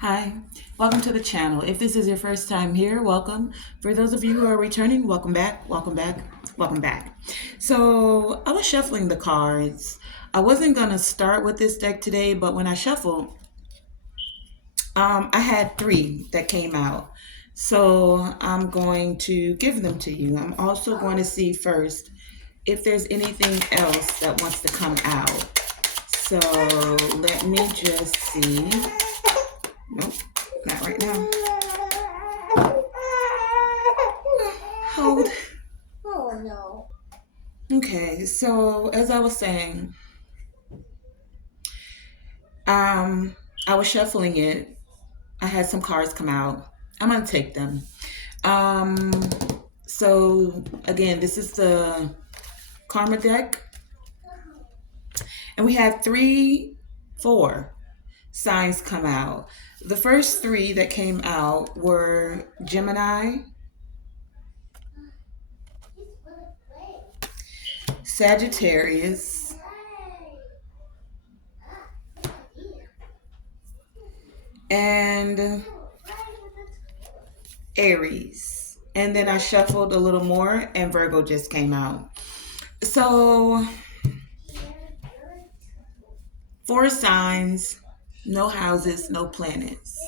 Hi, welcome to the channel. If this is your first time here, welcome. For those of you who are returning, welcome back, welcome back, welcome back. So I was shuffling the cards. I wasn't gonna start with this deck today, but when I shuffled, I had three that came out. So I'm going to give them to you. I'm also going to see first if there's anything else that wants to come out. So let me just see. Nope, not right now. Hold. Oh no. Okay, so as I was saying, um, I was shuffling it. I had some cards come out. I'm gonna take them. Um, so again, this is the Karma deck, and we had four signs come out. The first three that came out were Gemini, Sagittarius, and Aries. And then I shuffled a little more and Virgo just came out. So, four signs, no houses, no planets.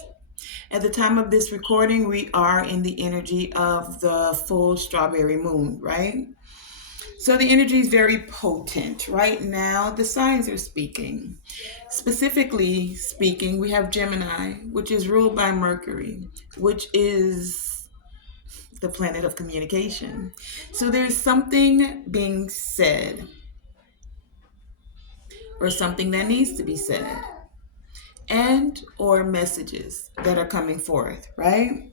At the time of this recording, we are in the energy of the full strawberry moon, right? So the energy is very potent. Right now, the signs are speaking. Specifically speaking, we have Gemini, which is ruled by Mercury, which is the planet of communication. So there's something being said or something that needs to be said and or messages that are coming forth, right?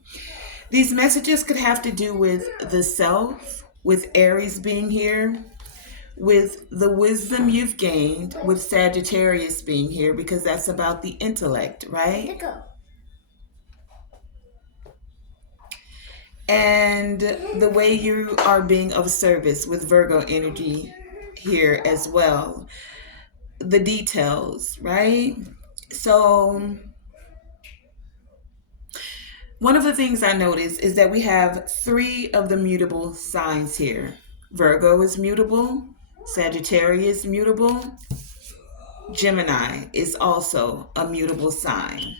These messages could have to do with the self, with Aries being here, with the wisdom you've gained, with Sagittarius being here, because that's about the intellect, right? And the way you are being of service with Virgo energy here as well. The details, right? So, one of the things I noticed is that we have three of the mutable signs here. Virgo is mutable, Sagittarius mutable, Gemini is also a mutable sign.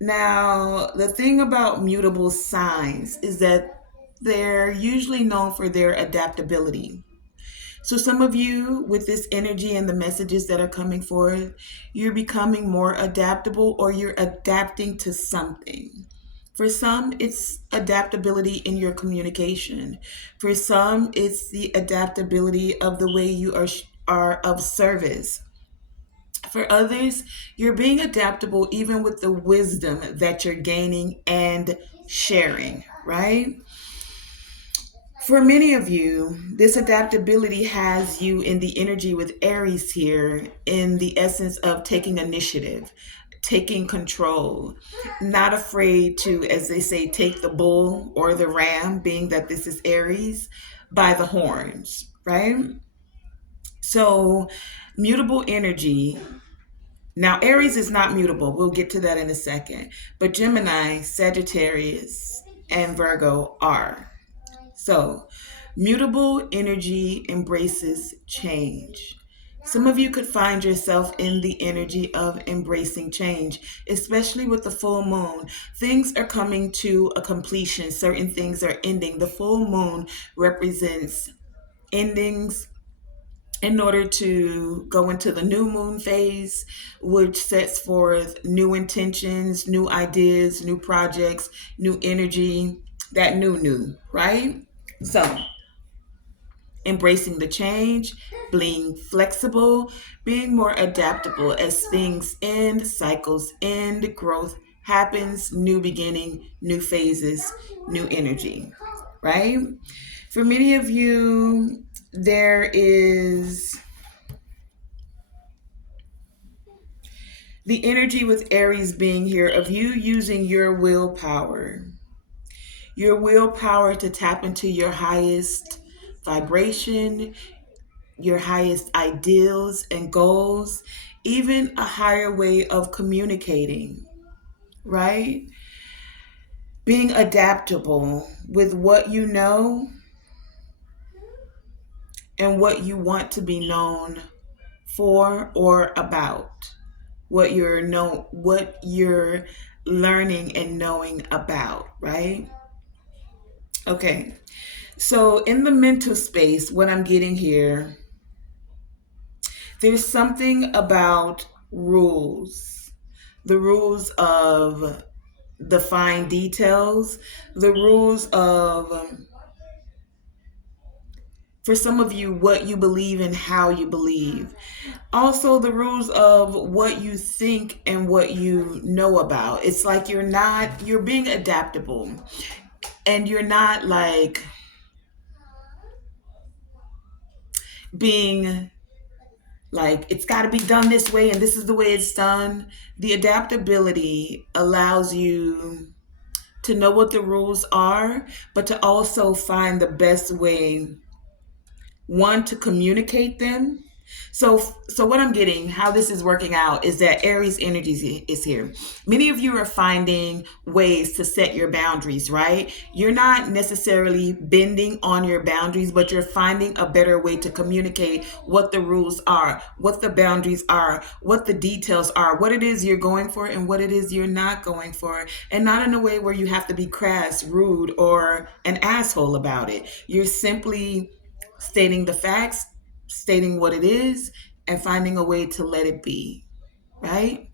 Now, the thing about mutable signs is that they're usually known for their adaptability. So, some of you with this energy and the messages that are coming forth, you're becoming more adaptable or you're adapting to something. For some, it's adaptability in your communication. For some, it's the adaptability of the way you are of service. For others, you're being adaptable even with the wisdom that you're gaining and sharing, right? For many of you, this adaptability has you in the energy with Aries here, in the essence of taking initiative, taking control, not afraid to, as they say, take the bull or the ram, being that this is Aries, by the horns, right? So, mutable energy. Now, Aries is not mutable. We'll get to that in a second. But Gemini, Sagittarius, and Virgo are. So, mutable energy embraces change. Some of you could find yourself in the energy of embracing change, especially with the full moon. Things are coming to a completion, certain things are ending. The full moon represents endings in order to go into the new moon phase, which sets forth new intentions, new ideas, new projects, new energy, that new, right? So, embracing the change, being flexible, being more adaptable as things end, cycles end, growth happens, new beginning, new phases, new energy, right? For many of you, there is the energy with Aries being here of you using your willpower to tap into your highest vibration, your highest ideals and goals, even a higher way of communicating, right? Being adaptable with what you know and what you want to be known for or about. What you're learning and knowing about, right? Okay. So in the mental space, what I'm getting here, there's something about rules. The rules of the fine details, the rules of, for some of you, what you believe and how you believe. Also, the rules of what you think and what you know about. It's like you're being adaptable and you're not like being like, it's got to be done this way and this is the way it's done. The adaptability allows you to know what the rules are, but to also find the best way, one, to communicate them. So what I'm getting, how this is working out, is that Aries energy is here. Many of you are finding ways to set your boundaries, right? You're not necessarily bending on your boundaries, but you're finding a better way to communicate what the rules are, what the boundaries are, what the details are, what it is you're going for and what it is you're not going for. And not in a way where you have to be crass, rude, or an asshole about it. You're simply stating the facts, stating what it is, and finding a way to let it be, right?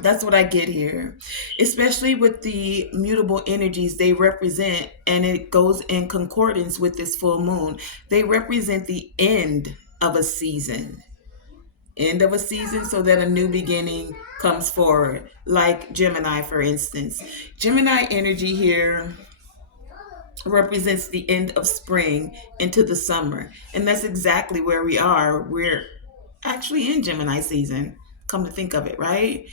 That's what I get here, especially with the mutable energies they represent, and it goes in concordance with this full moon. They represent the end of a season, so that a new beginning comes forward, like Gemini, for instance. Gemini energy here represents the end of spring into the summer. And that's exactly where we are. We're actually in Gemini season, come to think of it, right?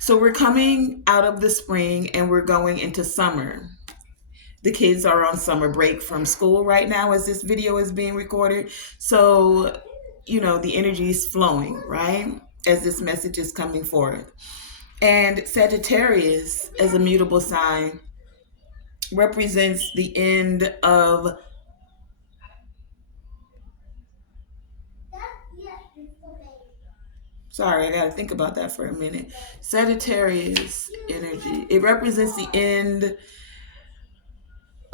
So we're coming out of the spring and we're going into summer. The kids are on summer break from school right now as this video is being recorded. So, the energy is flowing, right? As this message is coming forth. And Sagittarius, as a mutable sign, represents the end of, sorry, I got to think about that for a minute. Sagittarius energy, it represents the end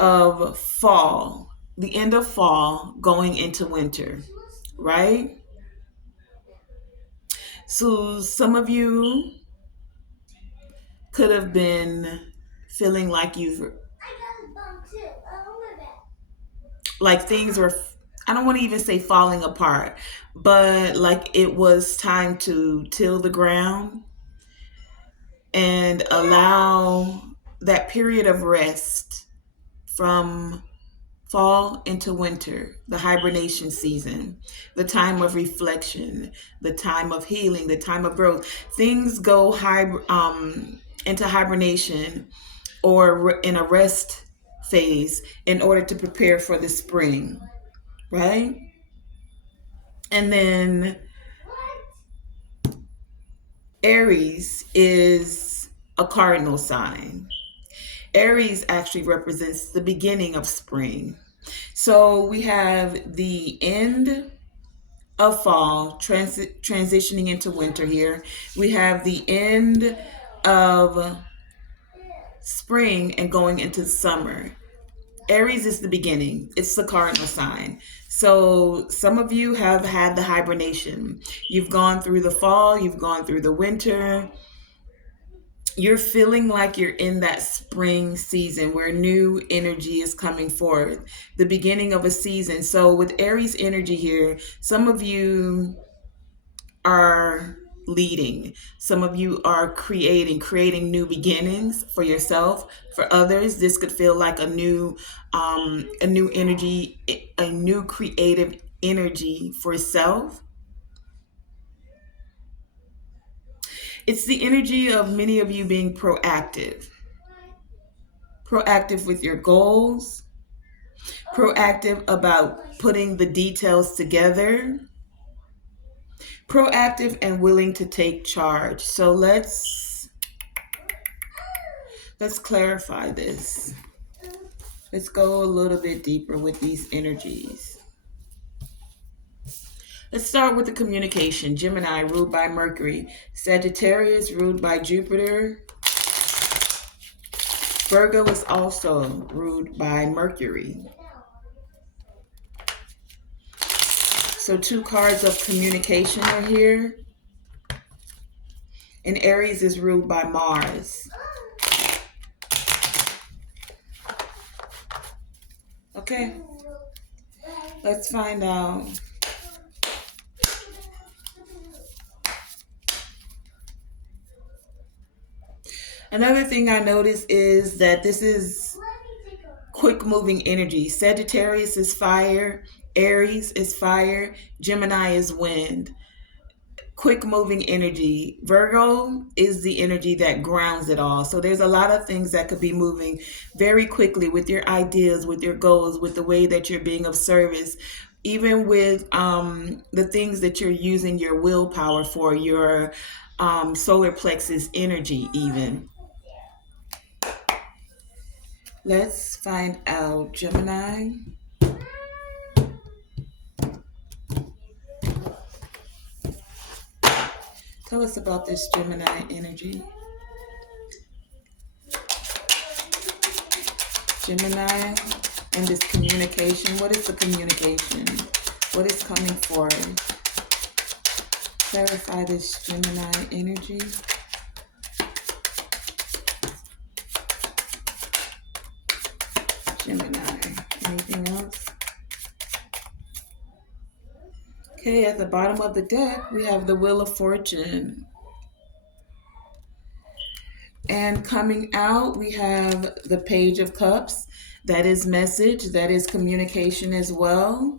of fall, the end of fall going into winter, right? So some of you could have been feeling like like things were, I don't want to even say falling apart, but like it was time to till the ground and allow that period of rest from fall into winter, the hibernation season, the time of reflection, the time of healing, the time of growth. Things go into hibernation or in a rest phase in order to prepare for the spring, right? And then Aries is a cardinal sign. Aries actually represents the beginning of spring. So we have the end of fall, transitioning into winter here. We have the end of spring and going into summer. Aries is the beginning. It's the cardinal sign. So some of you have had the hibernation. You've gone through the fall, you've gone through the winter. You're feeling like you're in that spring season where new energy is coming forth, the beginning of a season. So with Aries energy here, some of you are leading. Some of you are creating new beginnings for yourself. For others, this could feel like a new energy, a new creative energy for self. It's the energy of many of you being proactive with your goals, proactive about putting the details together, proactive and willing to take charge. So let's Let's clarify this. Let's go a little bit deeper with these energies. Let's start with the communication. Gemini, ruled by Mercury. Sagittarius, ruled by Jupiter. Virgo is also ruled by Mercury. So two cards of communication are here. And Aries is ruled by Mars. Okay, let's find out. Another thing I noticed is that this is quick moving energy. Sagittarius is fire, Aries is fire, Gemini is wind. Quick moving energy. Virgo is the energy that grounds it all. So there's a lot of things that could be moving very quickly with your ideas, with your goals, with the way that you're being of service, even with the things that you're using your willpower for, your solar plexus energy even. Let's find out, Gemini. Tell us about this Gemini energy. Gemini and this communication. What is the communication? What is coming forward? Clarify this Gemini energy. Gemini. Anything else? Okay, at the bottom of the deck, we have the Wheel of Fortune. And coming out, we have the Page of Cups. That is message. That is communication as well.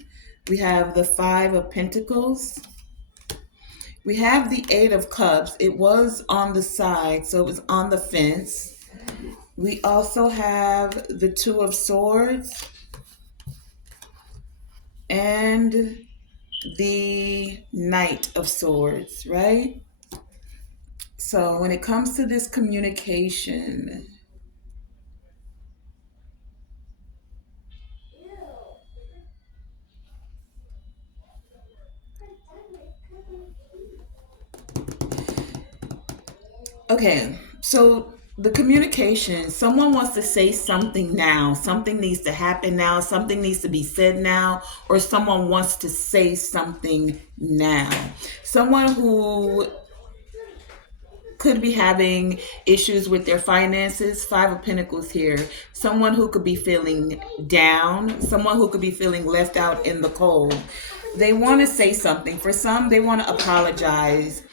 We have the Five of Pentacles. We have the Eight of Cups. It was on the side, so it was on the fence. We also have the Two of Swords and the Knight of Swords, right? So when it comes to this communication, okay, so the communication, someone wants to say something now, something needs to happen now, something needs to be said now, or someone wants to say something now. Someone who could be having issues with their finances. Five of Pentacles here. Someone who could be feeling down. Someone who could be feeling left out in the cold. They want to say something. For some, they want to apologize.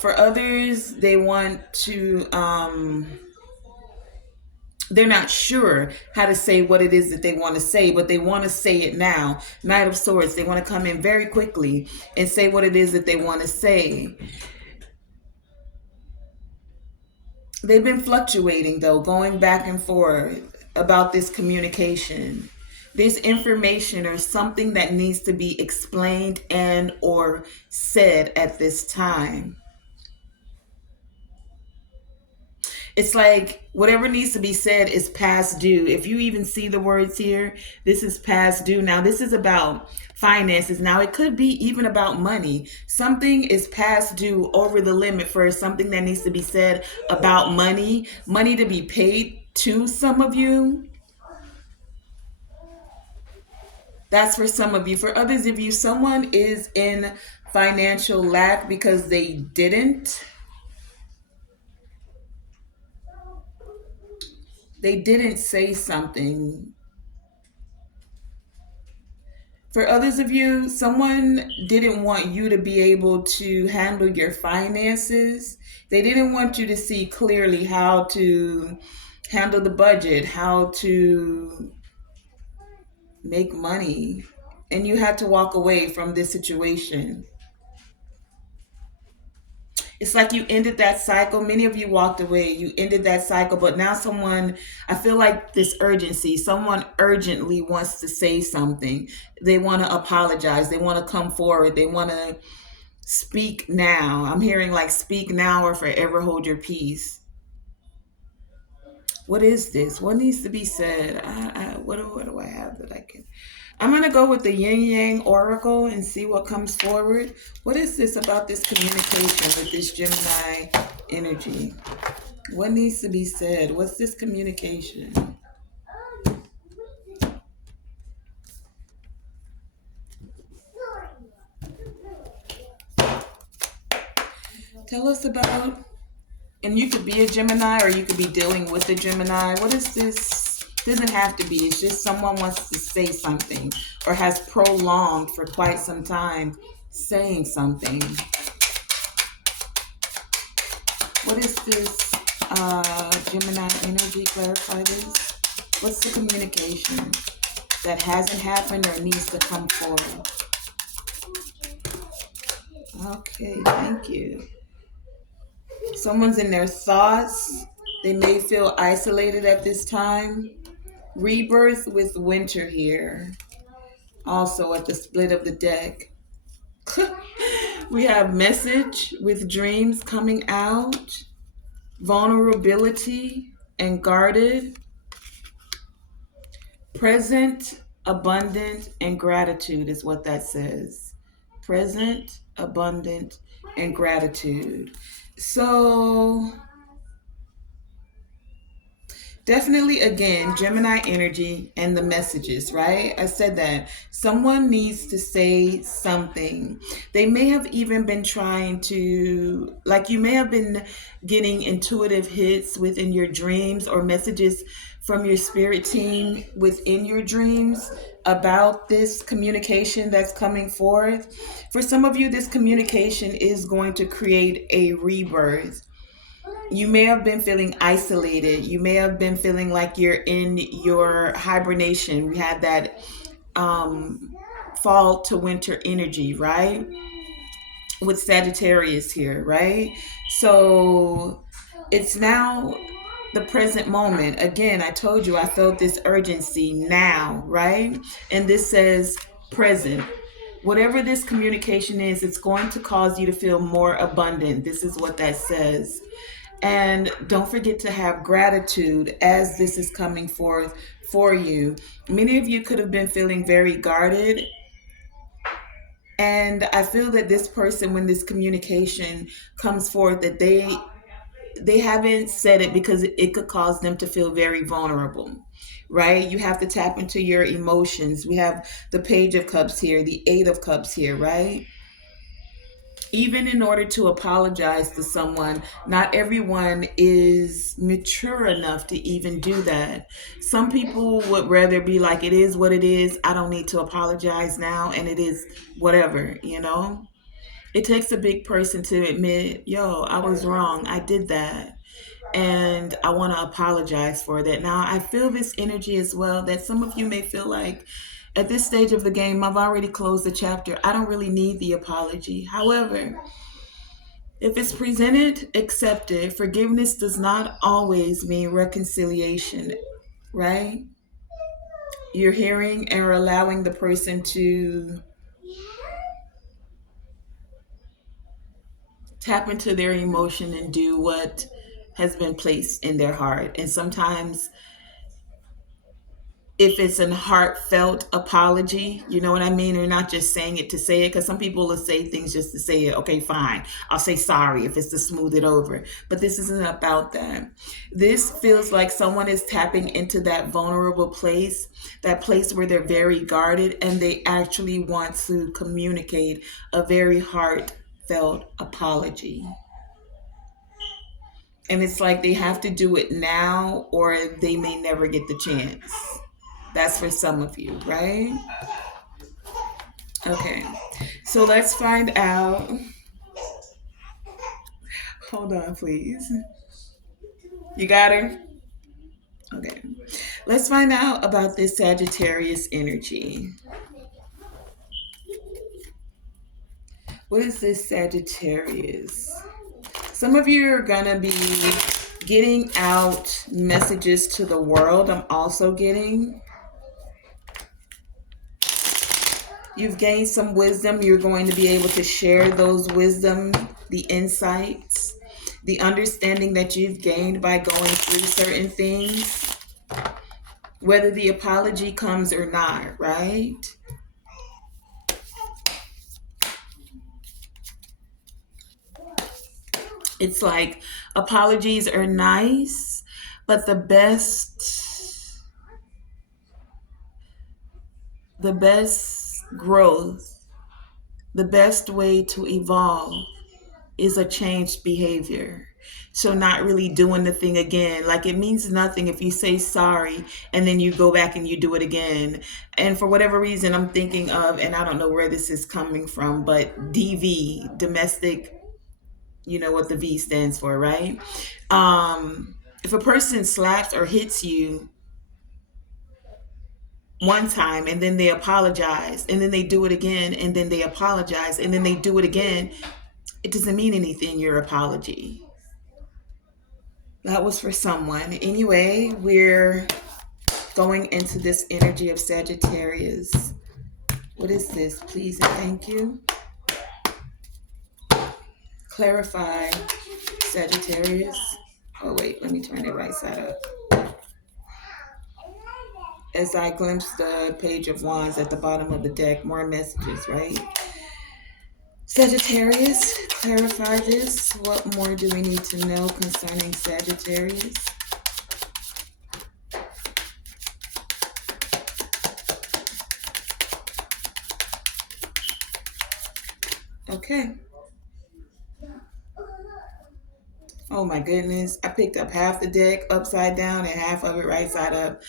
For others, they want to, they're not sure how to say what it is that they want to say, but they want to say it now. Knight of Swords, they want to come in very quickly and say what it is that they want to say. They've been fluctuating, though, going back and forth about this communication. There's information or something that needs to be explained and or said at this time. It's like whatever needs to be said is past due. If you even see the words here, this is past due. Now, this is about finances. Now, it could be even about money. Something is past due, over the limit for something that needs to be said about money. Money to be paid to some of you. That's for some of you. For others of you, someone is in financial lack because they didn't say something. For others of you, someone didn't want you to be able to handle your finances. They didn't want you to see clearly how to handle the budget, how to make money. And you had to walk away from this situation. It's like you ended that cycle. Many of you walked away. You ended that cycle, but now someone, I feel like this urgency, someone urgently wants to say something. They want to apologize. They want to come forward. They want to speak now. I'm hearing like speak now or forever hold your peace. What is this? What needs to be said? What do I have that I can? I'm going to go with the Yin Yang Oracle and see what comes forward. What is this about this communication with this Gemini energy? What needs to be said? What's this communication? Tell us about, and you could be a Gemini or you could be dealing with a Gemini. What is this? Doesn't have to be. It's just someone wants to say something or has prolonged for quite some time saying something. What is this Gemini energy? Clarify this. What's the communication that hasn't happened or needs to come forward? Okay, thank you. Someone's in their thoughts. They may feel isolated at this time. Rebirth with winter here. Also at the split of the deck. We have message with dreams coming out. Vulnerability and guarded. Present, abundant, and gratitude is what that says. Present, abundant, and gratitude. So definitely, again, Gemini energy and the messages, right? I said that someone needs to say something. They may have even been trying to, like, you may have been getting intuitive hits within your dreams or messages from your spirit team within your dreams about this communication that's coming forth. For some of you, this communication is going to create a rebirth. You may have been feeling isolated. You may have been feeling like you're in your hibernation. We had that fall to winter energy, right? With Sagittarius here, right? So it's now the present moment. Again, I told you I felt this urgency now, right? And this says present. Whatever this communication is, it's going to cause you to feel more abundant. This is what that says. And don't forget to have gratitude as this is coming forth for you. Many of you could have been feeling very guarded. And I feel that this person, when this communication comes forth, that they haven't said it because it could cause them to feel very vulnerable, right? You have to tap into your emotions. We have the Page of Cups here, the Eight of Cups here, right? Even in order to apologize to someone, not everyone is mature enough to even do that. Some people would rather be like, it is what it is. I don't need to apologize now. And it is whatever, you know? It takes a big person to admit, yo, I was wrong. I did that. And I want to apologize for that. Now, I feel this energy as well that some of you may feel like, at this stage of the game, I've already closed the chapter. I don't really need the apology. However, if it's presented, accept it. Forgiveness does not always mean reconciliation, right? You're hearing and allowing the person to tap into their emotion and do what has been placed in their heart. And sometimes if it's a heartfelt apology, you know what I mean? Or not just saying it to say it, because some people will say things just to say it. Okay, fine. I'll say sorry if it's to smooth it over. But this isn't about that. This feels like someone is tapping into that vulnerable place, that place where they're very guarded and they actually want to communicate a very heartfelt apology. And it's like they have to do it now or they may never get the chance. That's for some of you, right? Okay. So let's find out. Hold on, please. You got her? Okay. Let's find out about this Sagittarius energy. What is this Sagittarius? Some of you are going to be getting out messages to the world. I'm also getting. You've gained some wisdom. You're going to be able to share those wisdom, the insights. the understanding that you've gained by going through certain things, whether the apology comes or not, right? It's like apologies are nice, but the best growth, the best way to evolve is a changed behavior. So not really doing the thing again. Like it means nothing if you say sorry and then you go back and you do it again. And for whatever reason I'm thinking of, and I don't know where this is coming from, but DV, domestic, you know what the V stands for, right? If a person slaps or hits you one time and then they apologize and then they do it again and then they apologize and then they do it again, it doesn't mean anything, your apology. That was for someone. Anyway, we're going into this energy of Sagittarius. What is this? Please and thank you. Clarify, Sagittarius. Oh, wait, let me turn it right side up. As I glimpse the Page of Wands at the bottom of the deck, more messages, right? Sagittarius, clarify this. What more do we need to know concerning Sagittarius? Okay. Oh my goodness. I picked up half the deck upside down and half of it right side up.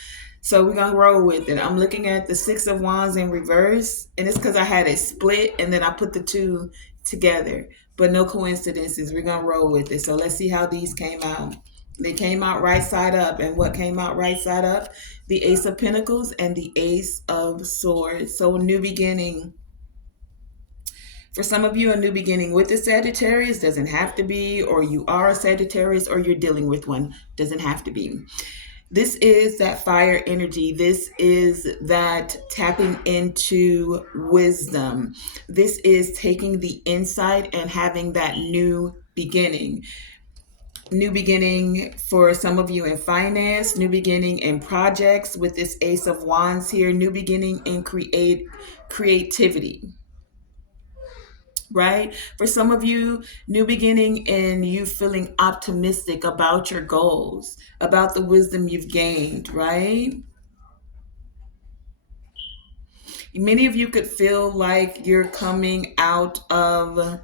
So we're going to roll with it. I'm looking at the Six of Wands in reverse, and it's because I had it split and then I put the two together. But no coincidences. We're going to roll with it. So let's see how these came out. They came out right side up. And what came out right side up? The Ace of Pentacles and the Ace of Swords. So new beginning. For some of you, a new beginning with the Sagittarius doesn't have to be, or you are a Sagittarius, or you're dealing with one. Doesn't have to be. This is that fire energy. This is that tapping into wisdom. This is taking the insight and having that new beginning. New beginning for some of you in finance, new beginning in projects with this Ace of Wands here, new beginning in creativity. Right? For some of you, new beginning in you feeling optimistic about your goals, about the wisdom you've gained, right? Many of you could feel like you're coming out of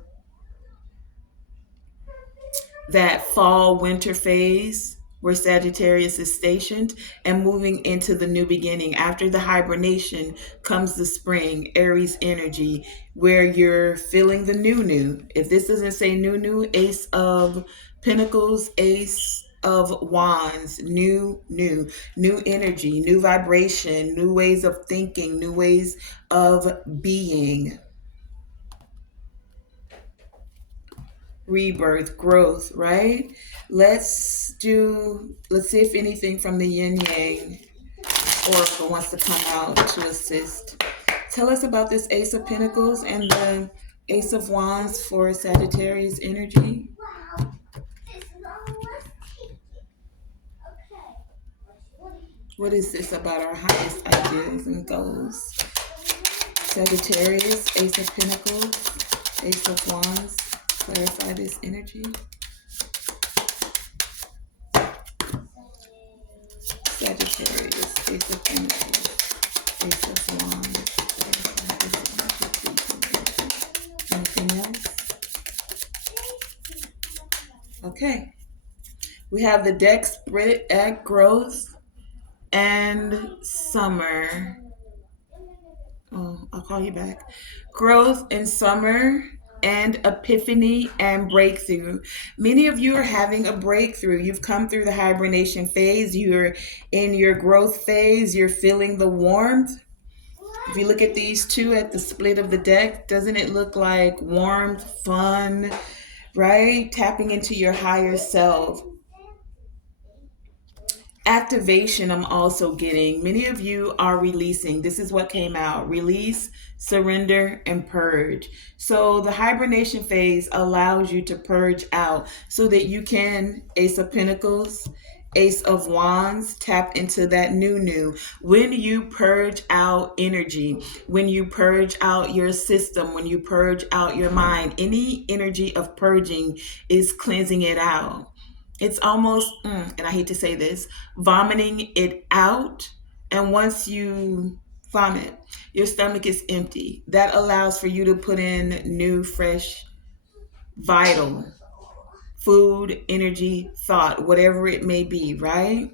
that fall winter phase where Sagittarius is stationed and moving into the new beginning. After the hibernation comes the spring, Aries energy, where you're feeling the new. If this doesn't say new, Ace of Pentacles, Ace of Wands, new energy, new vibration, new ways of thinking, new ways of being. Rebirth, growth, right? Let's see if anything from the yin yang oracle wants to come out to assist. Tell us about this Ace of Pentacles and the Ace of Wands for Sagittarius energy. What is this about our highest ideals and goals? Sagittarius, Ace of Pentacles, Ace of Wands. Clarify this energy. Sagittarius, Ace of Pentacles, Ace of Wands. Clarify this energy, please. Anything else? Okay. We have the deck split at growth and summer. Oh, I'll call you back. Growth and summer and epiphany and breakthrough. Many of you are having a breakthrough. You've come through the hibernation phase. You're in your growth phase. You're feeling the warmth. If you look at these two at the split of the deck, doesn't it look like warmth, fun, right? Tapping into your higher self. Activation, I'm also getting. Many of you are releasing. This is what came out: release, surrender, and purge. So the hibernation phase allows you to purge out so that you can, Ace of Pentacles, Ace of Wands, tap into that new. When you purge out energy, when you purge out your system, when you purge out your mind, any energy of purging is cleansing it out. It's almost, and I hate to say this, vomiting it out. And once you vomit, your stomach is empty. That allows for you to put in new, fresh, vital food, energy, thought, whatever it may be, right?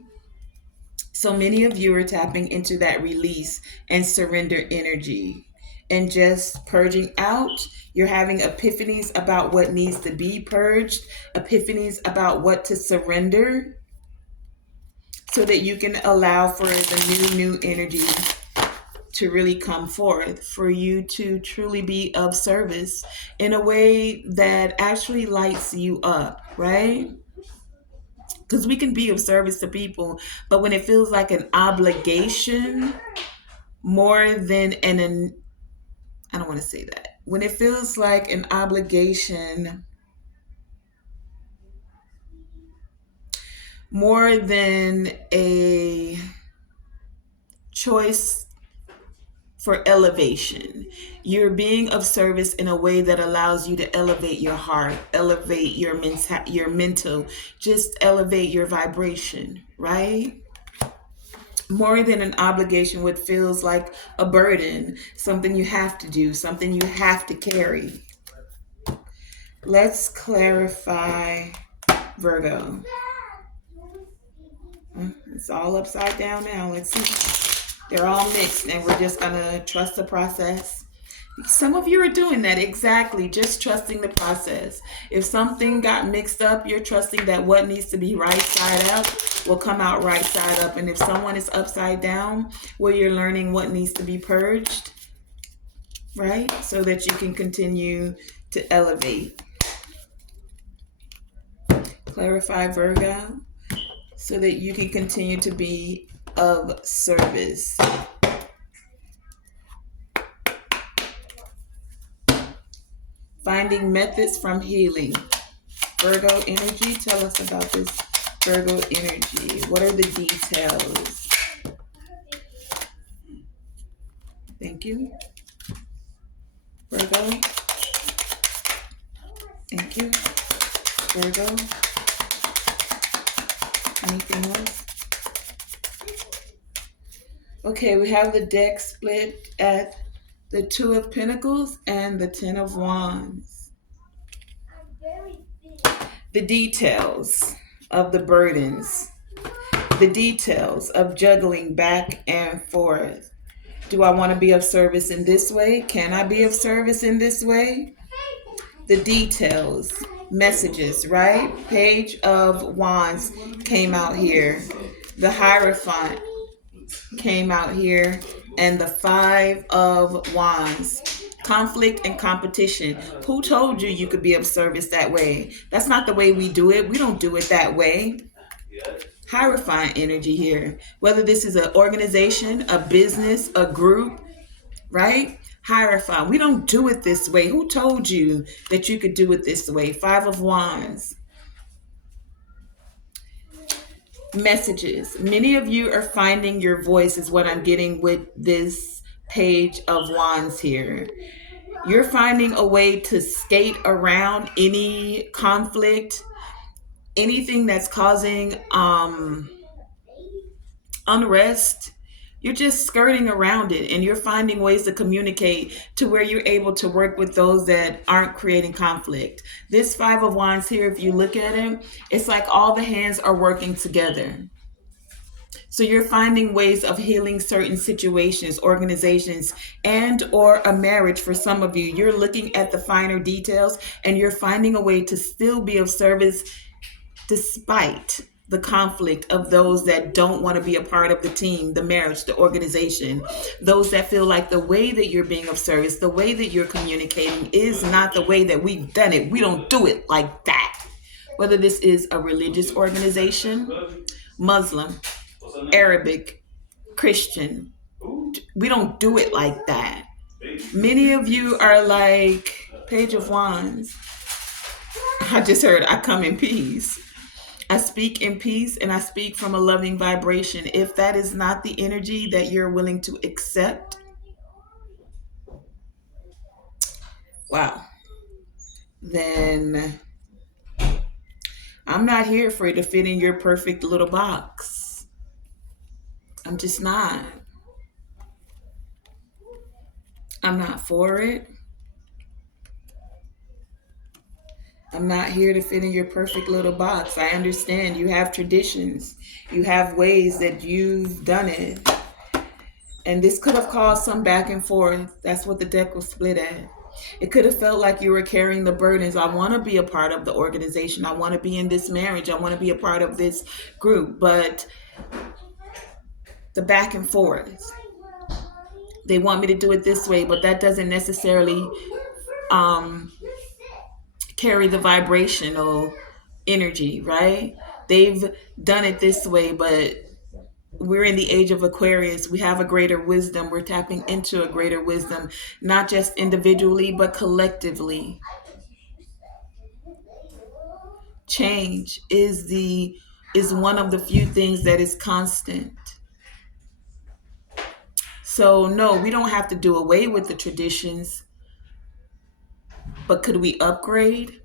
So many of you are tapping into that release and surrender energy and just purging out. You're having epiphanies about what needs to be purged, epiphanies about what to surrender, so that you can allow for the new energy to really come forth, for you to truly be of service in a way that actually lights you up, right? Because we can be of service to people, but when it feels like an obligation more than I don't want to say that. When it feels like an obligation more than a choice for elevation, you're being of service in a way that allows you to elevate your heart, elevate your mental, just elevate your vibration, right? More than an obligation, what feels like a burden, something you have to do, something you have to carry. Let's clarify Virgo. It's all upside down now. Let's see. They're all mixed, and we're just going to trust the process. Some of you are doing that, exactly, just trusting the process. If something got mixed up, you're trusting that what needs to be right side up will come out right side up. And if someone is upside down, well, you're learning what needs to be purged, right? So that you can continue to elevate. Clarify Virgo, so that you can continue to be of service. Finding methods from healing. Virgo energy, tell us about this Virgo energy. What are the details? Thank you. Virgo. Thank you. Virgo. Anything else? Okay, we have the deck split at the Two of Pentacles and the Ten of Wands. The details of the burdens. The details of juggling back and forth. Do I want to be of service in this way? Can I be of service in this way? The details, messages, right? Page of Wands came out here. The Hierophant came out here. And the Five of Wands. Conflict and competition. Who told you you could be of service that way? That's not the way we do it. We don't do it that way. Hierophant energy here. Whether this is an organization, a business, a group, right? Hierophant. We don't do it this way. Who told you that you could do it this way? Five of Wands. Messages. Many of you are finding your voice, is what I'm getting with this Page of Wands here. You're finding a way to skate around any conflict, anything that's causing unrest. You're just skirting around it, and you're finding ways to communicate to where you're able to work with those that aren't creating conflict. This Five of Wands here, if you look at it, it's like all the hands are working together. So you're finding ways of healing certain situations, organizations, and or a marriage. For some of you, you're looking at the finer details, and you're finding a way to still be of service despite the conflict of those that don't want to be a part of the team, the marriage, the organization, those that feel like the way that you're being of service, the way that you're communicating is not the way that we've done it. We don't do it like that. Whether this is a religious organization, Muslim, Arabic, Christian. We don't do it like that. Many of you are like Page of Wands. I just heard I come in peace. I speak in peace and I speak from a loving vibration. If that is not the energy that you're willing to accept, wow, then I'm not here for it to fit in your perfect little box. I'm just not. I'm not for it. I'm not here to fit in your perfect little box. I understand you have traditions. You have ways that you've done it. And this could have caused some back and forth. That's what the deck was split at. It could have felt like you were carrying the burdens. I want to be a part of the organization. I want to be in this marriage. I want to be a part of this group. But the back and forth, they want me to do it this way, but that doesn't necessarily carry the vibrational energy, right? They've done it this way, but we're in the age of Aquarius. We have a greater wisdom. We're tapping into a greater wisdom, not just individually, but collectively. Change is one of the few things that is constant. So no, we don't have to do away with the traditions, but could we upgrade?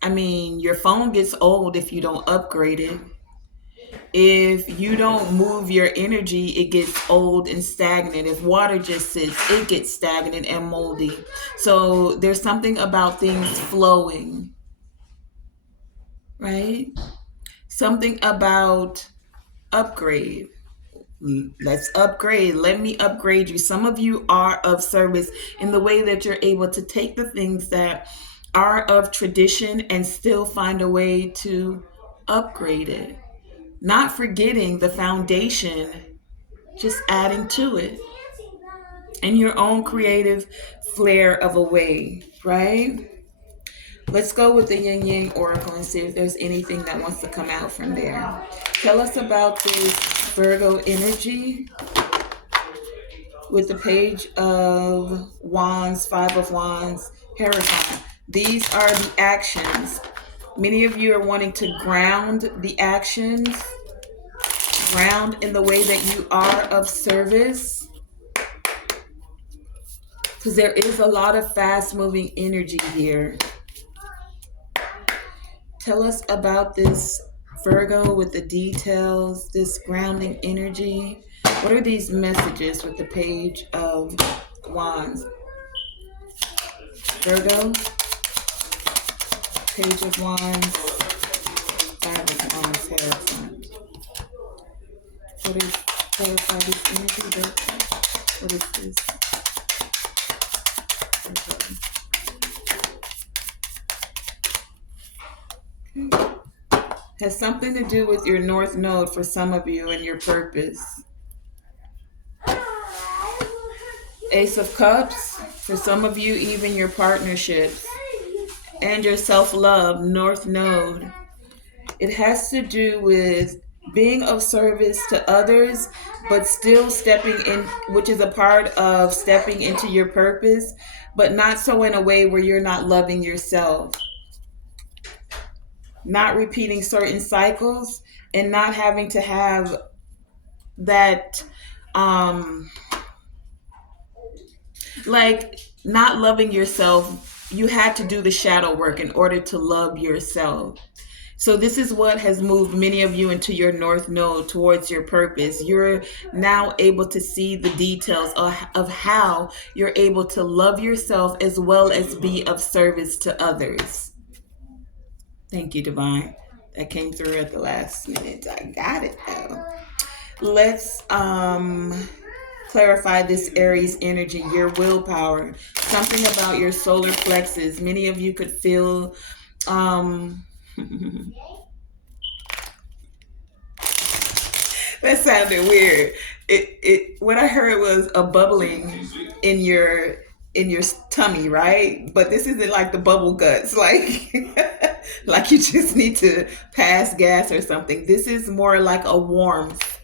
I mean, your phone gets old if you don't upgrade it. If you don't move your energy, it gets old and stagnant. If water just sits, it gets stagnant and moldy. So there's something about things flowing, right? Something about upgrade. Let's upgrade. Let me upgrade you. Some of you are of service in the way that you're able to take the things that are of tradition and still find a way to upgrade it. Not forgetting the foundation, just adding to it in your own creative flair of a way, right? Let's go with the Yin Yang Oracle and see if there's anything that wants to come out from there. Tell us about this Virgo energy with the Page of Wands, Five of Wands, Hierophant. These are the actions. Many of you are wanting to ground the actions, ground in the way that you are of service, because there is a lot of fast-moving energy here. Tell us about this Virgo with the details, this grounding energy. What are these messages with the Page of Wands? Virgo, Page of Wands, Five of Wands, Hierophant. What is clarify this energy? What is this? Okay. Has something to do with your North Node for some of you and your purpose. Ace of Cups, for some of you, even your partnerships and your self-love, North Node. It has to do with being of service to others, but still stepping in, which is a part of stepping into your purpose, but not so in a way where you're not loving yourself. Not repeating certain cycles and not having to have that, like not loving yourself. You had to do the shadow work in order to love yourself. So this is what has moved many of you into your North Node towards your purpose. You're now able to see the details of how you're able to love yourself as well as be of service to others. Thank you, Divine. That came through at the last minute. I got it though. Let's clarify this Aries energy, your willpower. Something about your solar plexus. Many of you could feel that sounded weird. It what I heard was a bubbling in your tummy, right? But this isn't like the bubble guts, like like you just need to pass gas or something. This is more like a warmth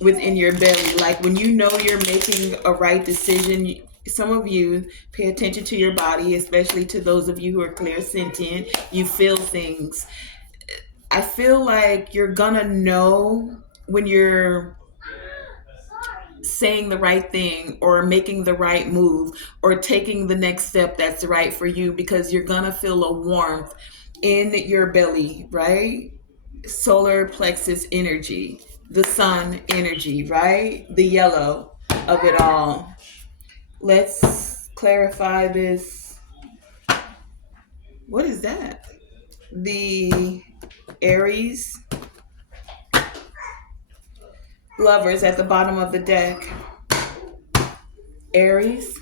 within your belly. Like when you know you're making a right decision, some of you pay attention to your body, especially to those of you who are clear sentient. You feel things. I feel like you're gonna know when you're saying the right thing or making the right move or taking the next step that's right for you, because you're gonna feel a warmth in your belly, right? Solar plexus energy, the sun energy, right? The yellow of it all. Let's clarify this. What is that? The Aries lovers at the bottom of the deck. Aries,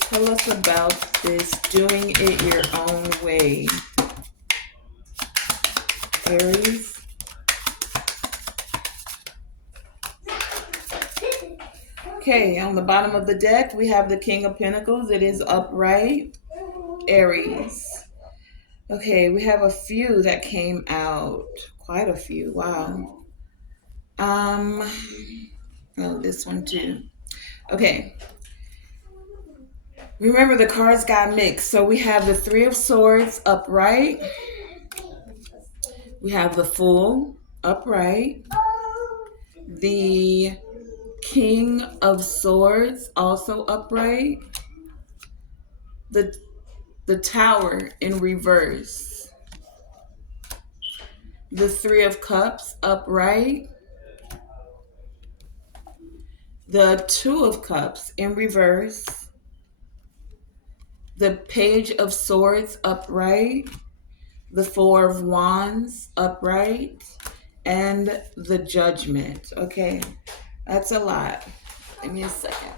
tell us about this doing it your own way. Aries. Okay, on the bottom of the deck, we have the King of Pentacles. It is upright. Aries. Okay, we have a few that came out. Quite a few. Wow. Um, oh, this one too. Okay. Remember, the cards got mixed. So we have the Three of Swords upright. We have the Fool upright. The King of Swords also upright. The Tower in reverse. The Three of Cups upright. The Two of Cups in reverse. The Page of Swords upright. The Four of Wands upright. And the Judgment. Okay, that's a lot. Give me a second.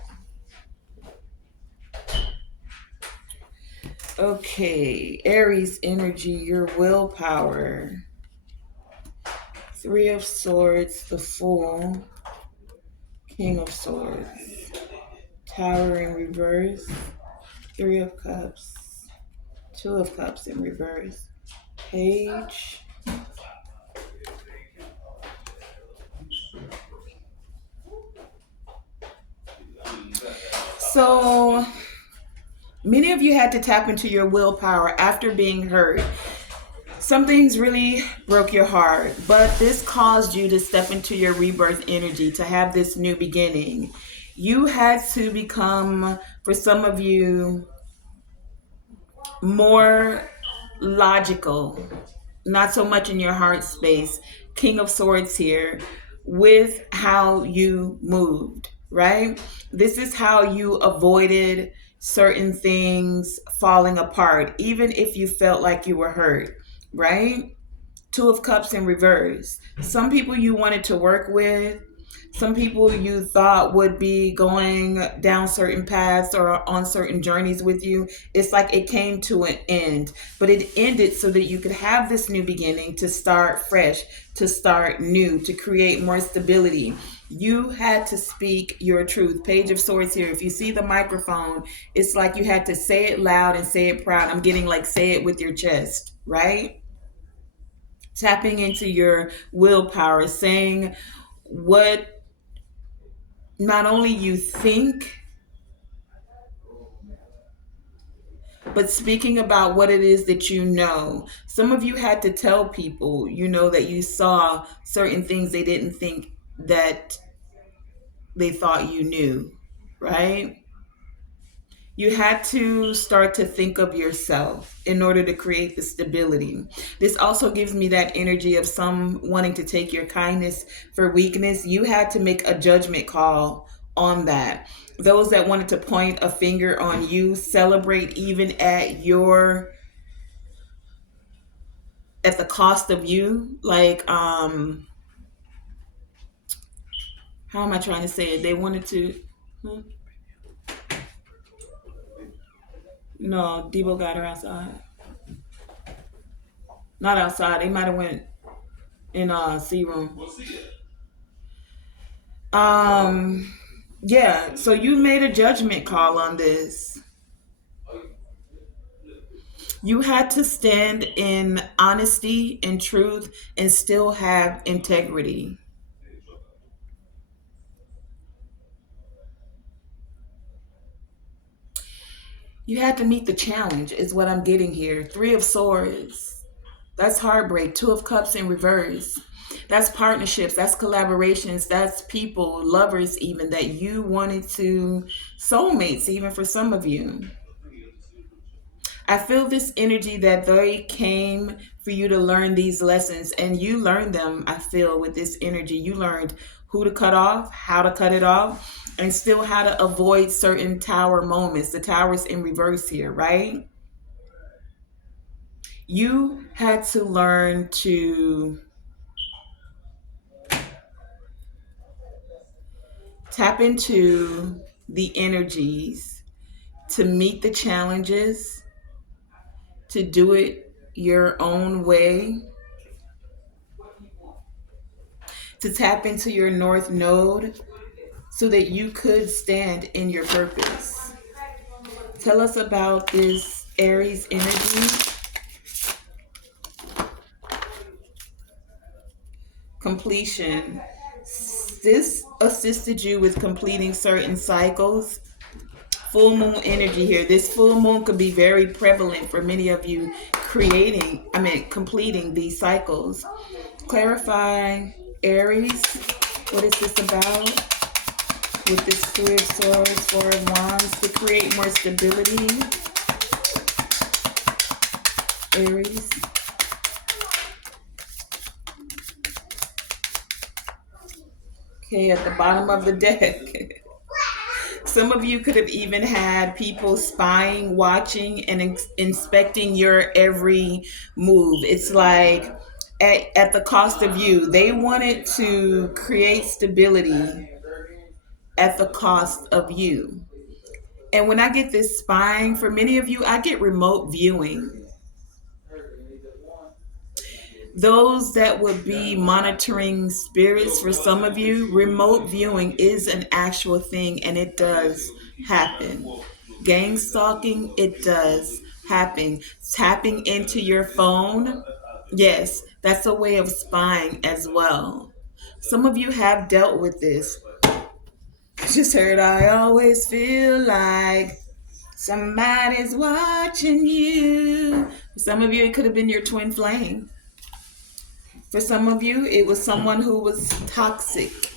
Okay, Aries energy, your willpower. Three of Swords, the Fool, King of Swords, Tower in reverse, Three of Cups, Two of Cups in reverse, Page. So many of you had to tap into your willpower after being hurt. Some things really broke your heart, but this caused you to step into your rebirth energy, to have this new beginning. You had to become, for some of you, more logical, not so much in your heart space. King of Swords here, with how you moved, right? This is how you avoided certain things falling apart, even if you felt like you were hurt, right? Two of Cups in reverse. Some people you wanted to work with, some people you thought would be going down certain paths or on certain journeys with you. It's like it came to an end, but it ended so that you could have this new beginning, to start fresh, to start new, to create more stability. You had to speak your truth. Page of Swords here. If you see the microphone, it's like you had to say it loud and say it proud. I'm getting like say it with your chest, right? Tapping into your willpower, saying what not only you think, but speaking about what it is that you know. Some of you had to tell people, that you saw certain things they didn't think that they thought you knew, right? You had to start to think of yourself in order to create the stability. This also gives me that energy of some wanting to take your kindness for weakness. You had to make a judgment call on that. Those that wanted to point a finger on you, celebrate even at the cost of you. Like, how am I trying to say it? They wanted to. No, Debo got her outside. Not outside. They might have went in C room. Um, yeah. So you made a judgment call on this. You had to stand in honesty and truth and still have integrity. You had to meet the challenge, is what I'm getting here. Three of Swords. That's heartbreak. Two of Cups in reverse. That's partnerships. That's collaborations. That's people, lovers, even that you wanted to, soulmates, even for some of you. I feel this energy that they came for you to learn these lessons, and you learned them. I feel with this energy, you learned who to cut off, how to cut it off, and still how to avoid certain tower moments. The tower's in reverse here, right? You had to learn to tap into the energies, to meet the challenges, to do it your own way, to tap into your North Node so that you could stand in your purpose. Tell us about this Aries energy. Completion. This assisted you with completing certain cycles. Full moon energy here. This full moon could be very prevalent for many of you completing these cycles. Clarify, Aries. What is this about? With this Three of Swords, Four of Wands, to create more stability. Aries. Okay, at the bottom of the deck. Some of you could have even had people spying, watching, and inspecting your every move. It's like at the cost of you. They wanted to create stability at the cost of you. And when I get this spying, for many of you, I get remote viewing. Those that would be monitoring spirits, for some of you, remote viewing is an actual thing, and it does happen. Gang stalking, it does happen. Tapping into your phone, yes, that's a way of spying as well. Some of you have dealt with this. I just heard, I always feel like somebody's watching you. For some of you, it could have been your twin flame. For some of you, it was someone who was toxic,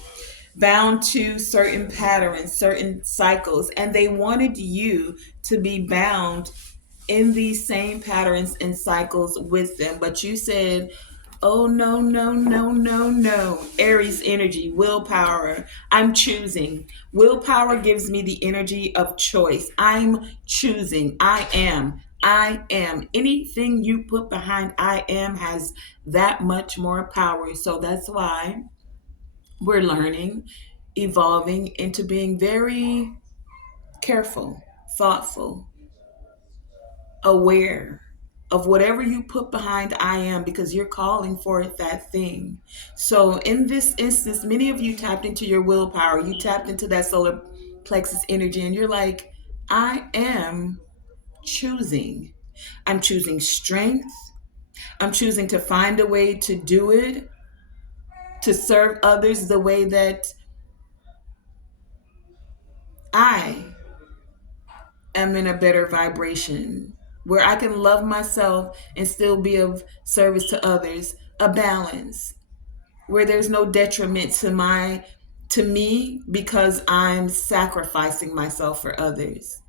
bound to certain patterns, certain cycles, and they wanted you to be bound in these same patterns and cycles with them. But you said, oh, no, no, no, no, no. Aries energy, willpower. I'm choosing. Willpower gives me the energy of choice. I'm choosing. I am. I am. Anything you put behind I am has that much more power. So that's why we're learning, evolving into being very careful, thoughtful, aware of whatever you put behind I am, because you're calling for that thing. So in this instance, many of you tapped into your willpower. You tapped into that solar plexus energy, and you're like, I am choosing. I'm choosing strength. I'm choosing to find a way to do it, to serve others the way that I am in a better vibration, where I can love myself and still be of service to others, a balance where there's no detriment to me because I'm sacrificing myself for others.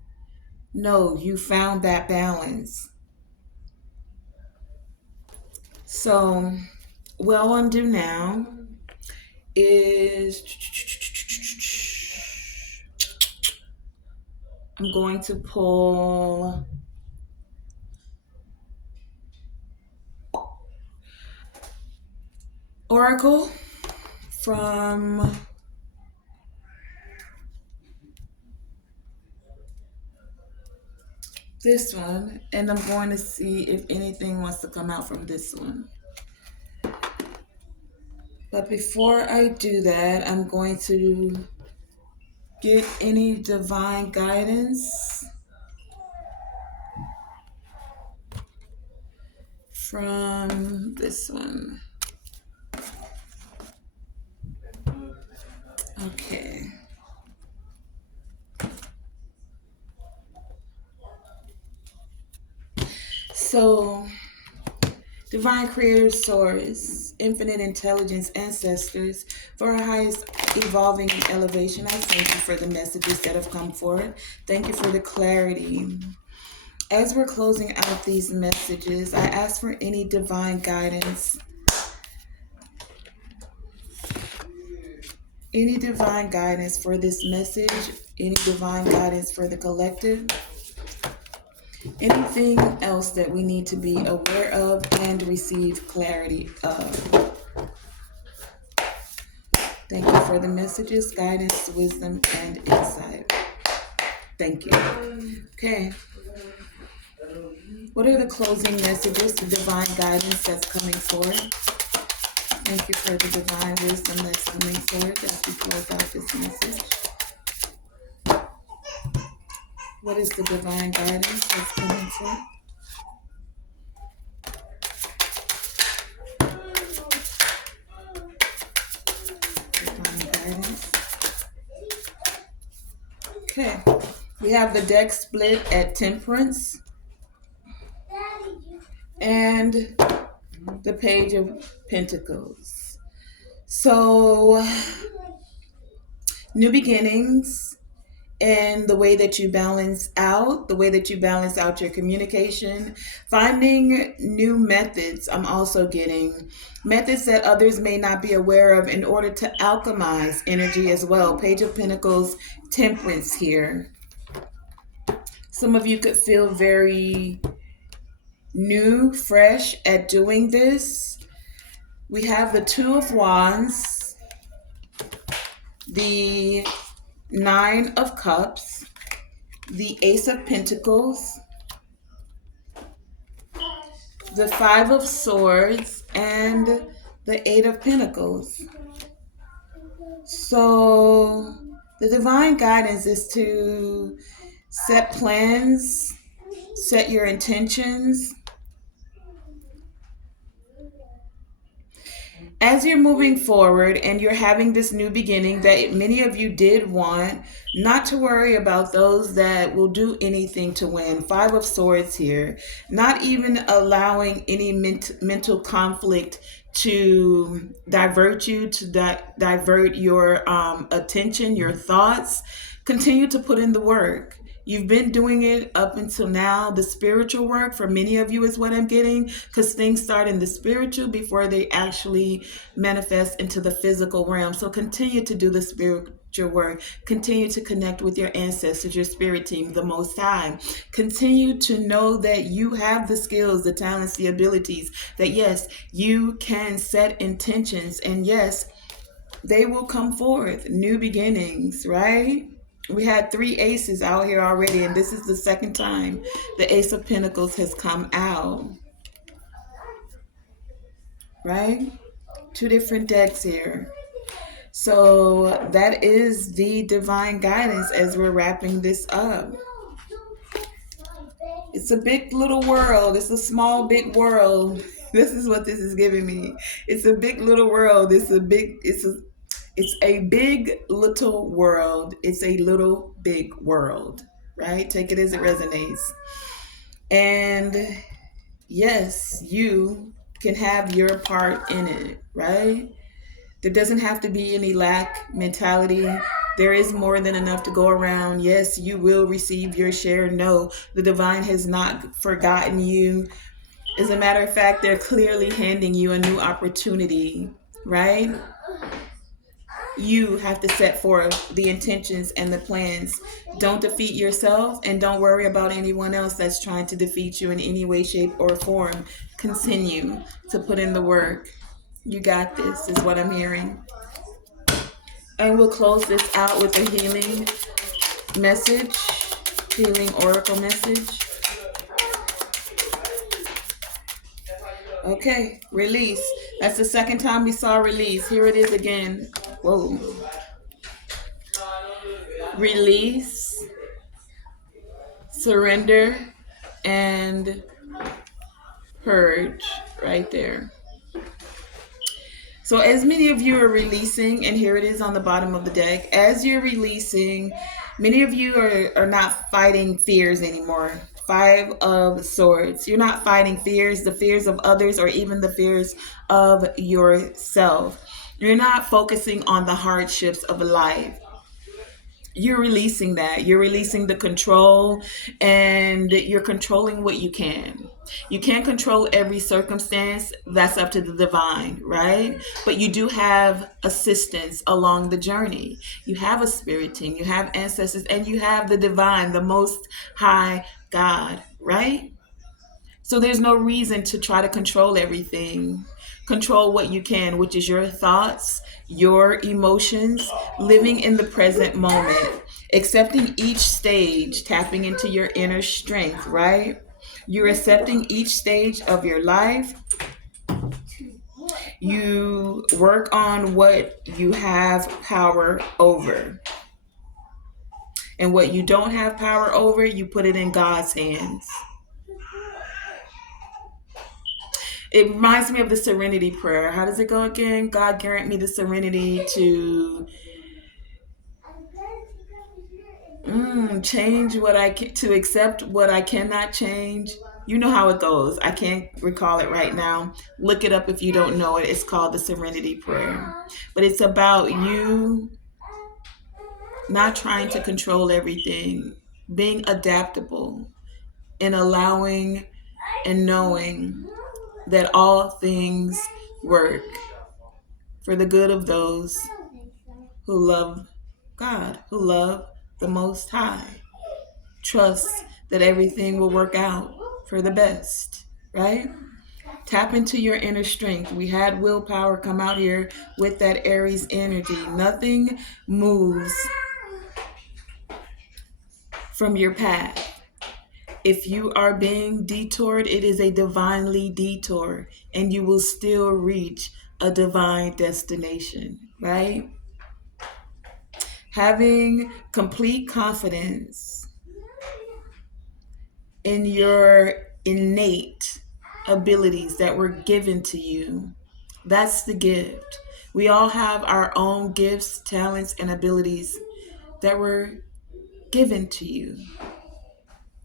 No, you found that balance. So, what I want to do now is I'm going to pull Oracle from this one, and I'm going to see if anything wants to come out from this one. But before I do that, I'm going to get any divine guidance from this one. Okay. So, divine creators, source, infinite intelligence, ancestors, for our highest evolving elevation, I thank you for the messages that have come forward. Thank you for the clarity. As we're closing out these messages, I ask for any divine guidance. Any divine guidance for this message, any divine guidance for the collective, anything else that we need to be aware of and receive clarity of. Thank you for the messages, guidance, wisdom, and insight. Thank you. Okay. What are the closing messages, the divine guidance that's coming forward? Thank you for the divine wisdom that's coming forward as we close out this message. What is the divine guidance that's coming forward? Divine guidance. Okay. We have the deck split at Temperance and the Page of Pentacles. So, new beginnings and the way that you balance out, your communication, finding new methods. I'm also getting methods that others may not be aware of in order to alchemize energy as well. Page of Pentacles, Temperance here. Some of you could feel very new, fresh at doing this. We have the Two of Wands, the Nine of Cups, the Ace of Pentacles, the Five of Swords, and the Eight of Pentacles. So the divine guidance is to set plans, set your intentions. As you're moving forward and you're having this new beginning that many of you did want, not to worry about those that will do anything to win. Five of Swords here. Not even allowing any mental conflict to divert you, to divert your attention, your thoughts. Continue to put in the work. You've been doing it up until now. The spiritual work for many of you is what I'm getting, because things start in the spiritual before they actually manifest into the physical realm. So continue to do the spiritual work. Continue to connect with your ancestors, your spirit team, the Most High. Continue to know that you have the skills, the talents, the abilities, that yes, you can set intentions, and yes, they will come forth. New beginnings, right? We had 3 aces out here already, and this is the second time the Ace of Pentacles has come out. Right? 2 different decks here. So that is the divine guidance as we're wrapping this up. It's a big little world. It's a small, big world. This is what this is giving me. It's a big little world. It's a big little world. It's a little big world, right? Take it as it resonates. And yes, you can have your part in it, right? There doesn't have to be any lack mentality. There is more than enough to go around. Yes, you will receive your share. No, the divine has not forgotten you. As a matter of fact, they're clearly handing you a new opportunity, right? You have to set forth the intentions and the plans. Don't defeat yourself, and don't worry about anyone else that's trying to defeat you in any way, shape, or form. Continue to put in the work. You got this, is what I'm hearing. And we'll close this out with a healing message, healing oracle message. Okay, release. That's the second time we saw release. Here it is again. Whoa. Release, surrender, and purge right there. So as many of you are releasing, and here it is on the bottom of the deck, as you're releasing, many of you are not fighting fears anymore, Five of Swords. You're not fighting fears, the fears of others, or even the fears of yourself. You're not focusing on the hardships of life. You're releasing that. You're releasing the control, and you're controlling what you can. You can't control every circumstance. That's up to the divine, right? But you do have assistance along the journey. You have a spirit team, you have ancestors, and you have the divine, the most high God, right? So there's no reason to try to control everything. Control what you can, which is your thoughts, your emotions, living in the present moment, accepting each stage, tapping into your inner strength, right? You're accepting each stage of your life. You work on what you have power over. And what you don't have power over, you put it in God's hands. It reminds me of the serenity prayer. How does it go again? God grant me the serenity to change what I can, to accept what I cannot change. You know how it goes. I can't recall it right now. Look it up if you don't know it. It's called the serenity prayer. But it's about you not trying to control everything, being adaptable, and allowing and knowing that all things work for the good of those who love God, who love the Most High. Trust that everything will work out for the best, right? Tap into your inner strength. We had willpower come out here with that Aries energy. Nothing moves from your path. If you are being detoured, it is a divinely detour, and you will still reach a divine destination, right? Having complete confidence in your innate abilities that were given to you. That's the gift. We all have our own gifts, talents, and abilities that were given to you.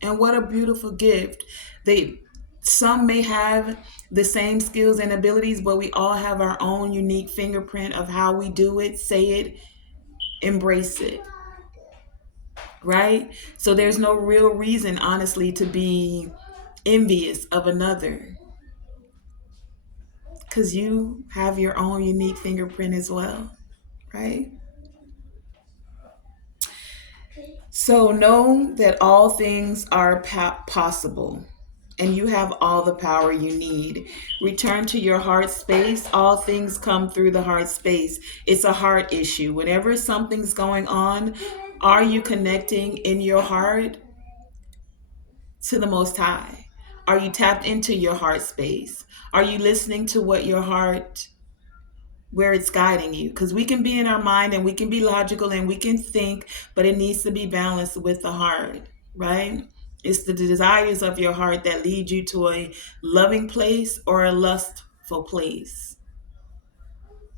And what a beautiful gift. Some may have the same skills and abilities, but we all have our own unique fingerprint of how we do it, say it, embrace it. Right? So there's no real reason, honestly, to be envious of another, because you have your own unique fingerprint as well, right? So know that all things are possible, and you have all the power you need. Return to your heart space. All things come through the heart space. It's a heart issue. Whenever something's going on, are you connecting in your heart to the Most High? Are you tapped into your heart space? Are you listening to what your heart, where it's guiding you? Because we can be in our mind and we can be logical and we can think, but it needs to be balanced with the heart, right? It's the desires of your heart that lead you to a loving place or a lustful place,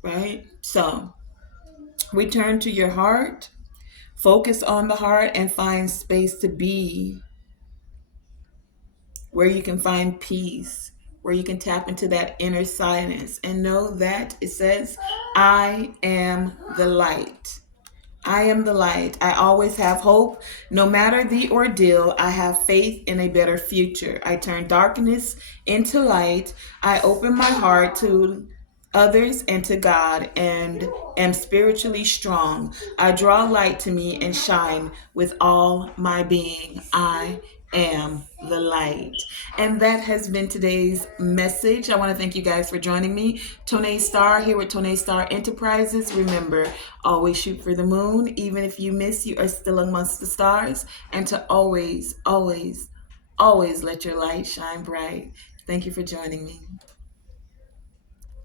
right? So return to your heart, focus on the heart, and find space to be where you can find peace, where you can tap into that inner silence and know that it says, I am the light. I am the light. I always have hope. No matter the ordeal, I have faith in a better future. I turn darkness into light. I open my heart to others and to God, and am spiritually strong. I draw light to me and shine with all my being. I am the light. And that has been today's message. I want to thank you guys for joining me. Tonae Star here with Tonae Star Enterprises. Remember, always shoot for the moon. Even if you miss, you are still amongst the stars. And to always, always, always let your light shine bright. Thank you for joining me.